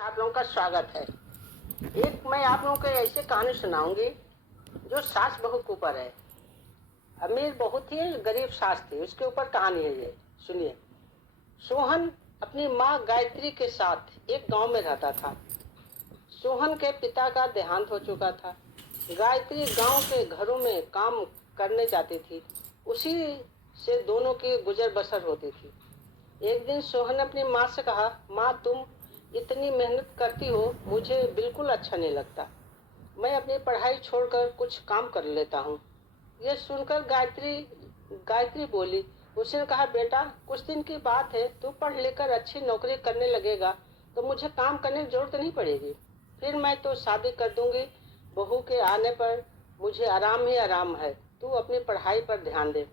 आप लोगों का स्वागत है। एक मैं आप लोगों को ऐसी कहानी सुनाऊंगी जो सास बहू के ऊपर है। अमीर बहू थी, गरीब सास थी, उसके ऊपर कहानी है ये। सुनिए। सोहन अपनी माँ गायत्री के साथ एक गांव में रहता था। सोहन के पिता का देहांत हो चुका था। गायत्री गांव के घरों में काम करने जाती थी, उसी से दोनों की गुजर बसर होती थी। एक दिन सोहन ने अपनी माँ से कहा, माँ तुम इतनी मेहनत करती हो, मुझे बिल्कुल अच्छा नहीं लगता। मैं अपनी पढ़ाई छोड़कर कुछ काम कर लेता हूँ। यह सुनकर गायत्री बोली। उसने कहा, बेटा कुछ दिन की बात है, तू पढ़ लेकर अच्छी नौकरी करने लगेगा तो मुझे काम करने की जरूरत नहीं पड़ेगी। फिर मैं तो शादी कर दूंगी। बहू के आने पर मुझे आराम ही आराम है। तू अपनी पढ़ाई पर ध्यान दे।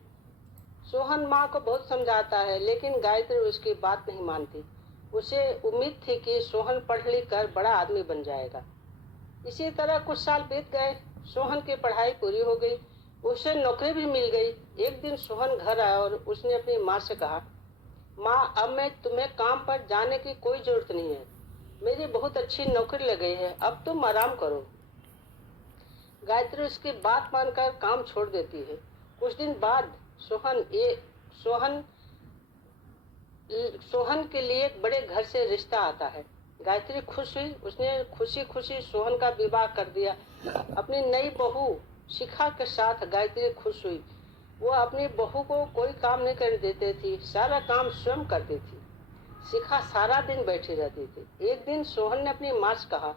सोहन माँ को बहुत समझाता है, लेकिन गायत्री उसकी बात नहीं मानती। उसे उम्मीद थी कि सोहन पढ़ लिख कर बड़ा आदमी बन जाएगा। इसी तरह कुछ साल बीत गए। सोहन की पढ़ाई पूरी हो गई, उसे नौकरी भी मिल गई। एक दिन सोहन घर आया और उसने अपनी माँ से कहा, माँ अब मैं तुम्हें काम पर जाने की कोई जरूरत नहीं है। मेरी बहुत अच्छी नौकरी लग गई है, अब तुम आराम करो। गायत्री उसकी बात मानकर काम छोड़ देती है। कुछ दिन बाद सोहन सोहन के लिए एक बड़े घर से रिश्ता आता है। गायत्री खुश हुई। उसने खुशी खुशी सोहन का विवाह कर दिया। अपनी नई बहू शिखा के साथ गायत्री खुश हुई। वो अपनी बहू को कोई काम नहीं करने देते थी, सारा काम स्वयं करती थी। शिखा सारा दिन बैठी रहती थी। एक दिन सोहन ने अपनी माँ से कहा,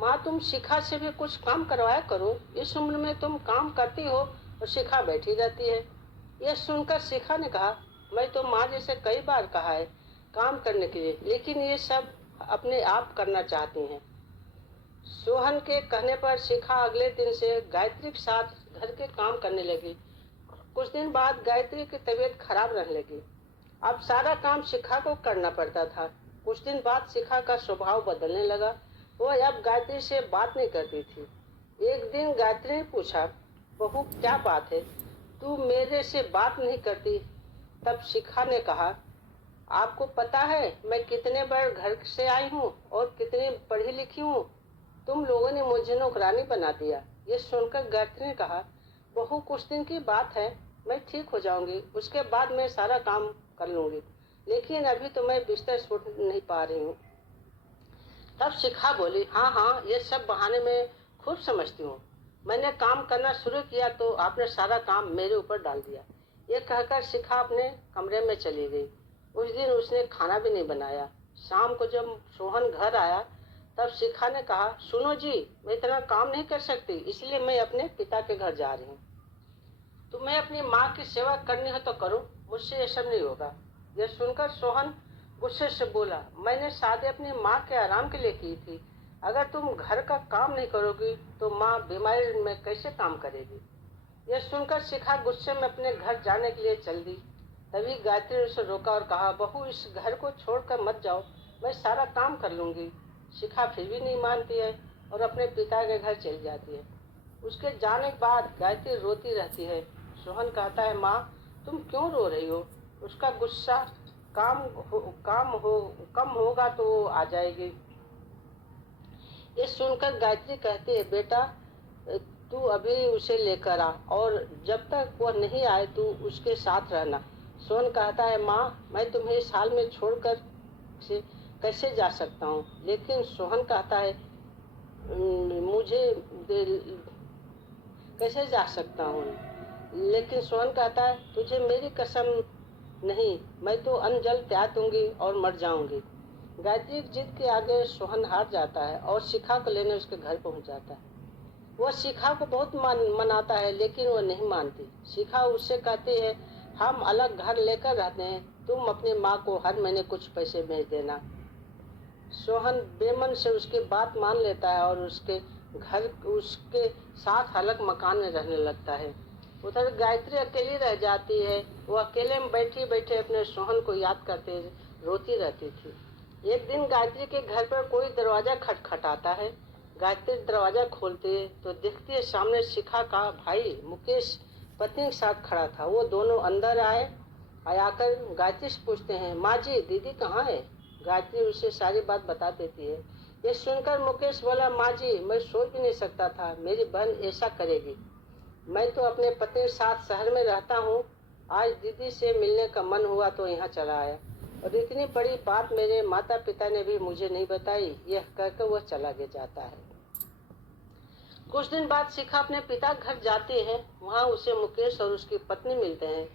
माँ तुम शिखा से भी कुछ काम करवाया करो, इस उम्र में तुम काम करती हो और शिखा बैठी रहती है। यह सुनकर शिखा ने कहा, मैं तो माँ जैसे कई बार कहा है काम करने के लिए, लेकिन ये सब अपने आप करना चाहती हैं। सोहन के कहने पर शिखा अगले दिन से गायत्री के साथ घर के काम करने लगी। कुछ दिन बाद गायत्री की तबीयत खराब रहने लगी। अब सारा काम शिखा को करना पड़ता था। कुछ दिन बाद शिखा का स्वभाव बदलने लगा। वह अब गायत्री से बात नहीं करती थी। एक दिन गायत्री ने पूछा, बहू क्या बात है, तू मेरे से बात नहीं करती? तब शिखा ने कहा, आपको पता है मैं कितने बड़े घर से आई हूँ और कितनी पढ़ी लिखी हूँ। तुम लोगों ने मुझे नौकरानी बना दिया। ये सुनकर गायत्री ने कहा, बहू कुछ दिन की बात है, मैं ठीक हो जाऊंगी, उसके बाद मैं सारा काम कर लूंगी, लेकिन अभी तो मैं बिस्तर छोड़ नहीं पा रही हूँ। तब शिखा बोली, हाँ हाँ ये सब बहाने मैं खूब समझती हूँ। मैंने काम करना शुरू किया तो आपने सारा काम मेरे ऊपर डाल दिया। ये कहकर शिखा अपने कमरे में चली गई। उस दिन उसने खाना भी नहीं बनाया। शाम को जब सोहन घर आया तब शिखा ने कहा, सुनो जी, मैं इतना काम नहीं कर सकती, इसलिए मैं अपने पिता के घर जा रही हूँ। तुम्हें अपनी माँ की सेवा करनी हो तो करो, मुझसे ये सब नहीं होगा। यह सुनकर सोहन गुस्से से बोला, मैंने शादी अपनी माँ के आराम के लिए की थी। अगर तुम घर का काम नहीं करोगी तो माँ बीमारी में कैसे काम करेगी? यह सुनकर शिखा गुस्से में अपने घर जाने के लिए चल दी। तभी गायत्री ने उसे रोका और कहा, बहू इस घर को छोड़कर मत जाओ, मैं सारा काम कर लूंगी। शिखा फिर भी नहीं मानती है और अपने पिता के घर चली जाती है। उसके जाने के बाद गायत्री रोती रहती है। सोहन कहता है, माँ तुम क्यों रो रही हो? उसका गुस्सा कम होगा तो वो आ जाएगी। ये सुनकर गायत्री कहती है, बेटा तू अभी उसे लेकर आ और जब तक वह नहीं आए तू उसके साथ रहना। सोहन कहता है, माँ मैं तुम्हें इस हाल में छोड़कर से कैसे जा सकता हूँ? लेकिन सोहन कहता है, मुझे कैसे जा सकता हूँ? लेकिन सोहन कहता है, तुझे मेरी कसम नहीं, मैं तो अन्न जल त्याग दूंगी और मर जाऊंगी। गायत्री की जिद के आगे सोहन हार जाता है और शिखा को लेने उसके घर पहुंच जाता है। वह शिखा को बहुत मनाता है, लेकिन वह नहीं मानती। शिखा उससे कहती है, हम अलग घर लेकर रहते हैं, तुम अपनी माँ को हर महीने कुछ पैसे भेज देना। सोहन बेमन से उसकी बात मान लेता है और उसके साथ अलग मकान में रहने लगता है। उधर गायत्री अकेली रह जाती है। वो अकेले में बैठी बैठे अपने सोहन को याद करते रोती रहती थी। एक दिन गायत्री के घर पर कोई दरवाजा खटखटाता है। गायत्री दरवाजा खोलती है तो देखती है सामने शिखा का भाई मुकेश पत्नी के साथ खड़ा था। वो दोनों अंदर आकर गायत्री से पूछते हैं, माँ जी दीदी कहाँ है? गायत्री उसे सारी बात बता देती है। ये सुनकर मुकेश बोला, माँ जी मैं सोच भी नहीं सकता था मेरी बहन ऐसा करेगी। मैं तो अपने पति के साथ शहर में रहता हूँ, आज दीदी से मिलने का मन हुआ तो यहाँ चला आया, और इतनी बड़ी बात मेरे माता पिता ने भी मुझे नहीं बताई। यह कहकर वह चला गया जाता है। कुछ दिन बाद शिखा अपने पिता घर जाती है। वहाँ उसे मुकेश और उसकी पत्नी मिलते हैं।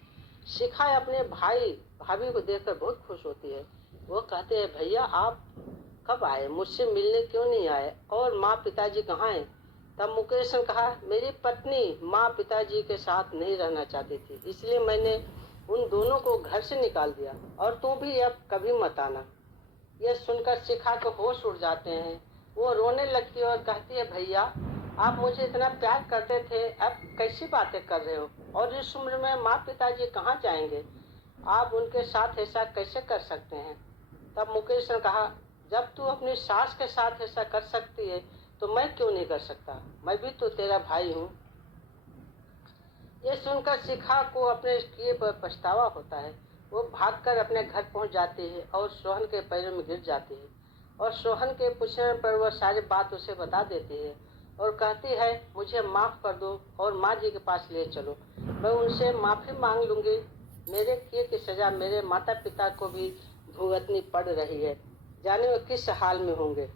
शिखा अपने भाई भाभी को देखकर बहुत खुश होती है। वो कहते हैं, भैया आप कब आए, मुझसे मिलने क्यों नहीं आए, और माँ पिताजी कहाँ हैं? तब मुकेश ने कहा, मेरी पत्नी माँ पिताजी के साथ नहीं रहना चाहती थी, इसलिए मैंने उन दोनों को घर से निकाल दिया, और तू भी अब कभी मत आना। यह सुनकर शिखा के होश उड़ जाते हैं। वो रोने लगती है और कहती है, भैया आप मुझे इतना प्यार करते थे, अब कैसी बातें कर रहे हो, और इस उम्र में माँ पिताजी कहाँ जाएंगे, आप उनके साथ ऐसा कैसे कर सकते हैं? तब मुकेश ने कहा, जब तू अपनी सास के साथ ऐसा कर सकती है तो मैं क्यों नहीं कर सकता, मैं भी तो तेरा भाई हूँ। ये सुनकर शिखा को अपने किए पर पछतावा होता है। वो भागकर अपने घर पहुंच जाती है और सोहन के पैरों में गिर जाती है, और सोहन के पूछने पर वह सारी बात उसे बता देती है और कहती है, मुझे माफ़ कर दो और माँ जी के पास ले चलो, मैं उनसे माफ़ी मांग लूँगी। मेरे किए की सज़ा मेरे माता पिता को भी भुगतनी पड़ रही है, जाने वो किस हाल में होंगे।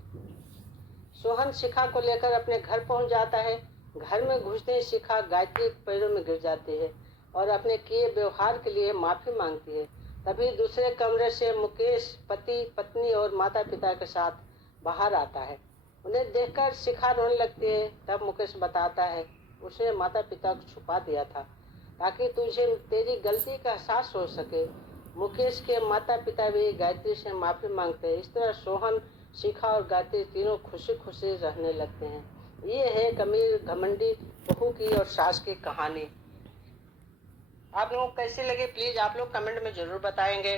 सोहन शिखा को लेकर अपने घर पहुंच जाता है। घर में घुसते ही शिखा गायत्री के पैरों में गिर जाती है और अपने किए व्यवहार के लिए माफ़ी मांगती है। तभी दूसरे कमरे से मुकेश पति पत्नी और माता पिता के साथ बाहर आता है। उन्हें देखकर शिखा रोने लगती है। तब मुकेश बताता है, उसने माता पिता को छुपा दिया था ताकि तुझे तेरी गलती का एहसास हो सके। मुकेश के माता पिता भी गायत्री से माफ़ी मांगते हैं। इस तरह सोहन, शिखा और गायत्री तीनों खुशी खुशी रहने लगते हैं। ये है एक अमीर घमंडी बहू की और सास की कहानी। आप लोगों को कैसी लगी प्लीज़ आप लोग कमेंट में ज़रूर बताएंगे।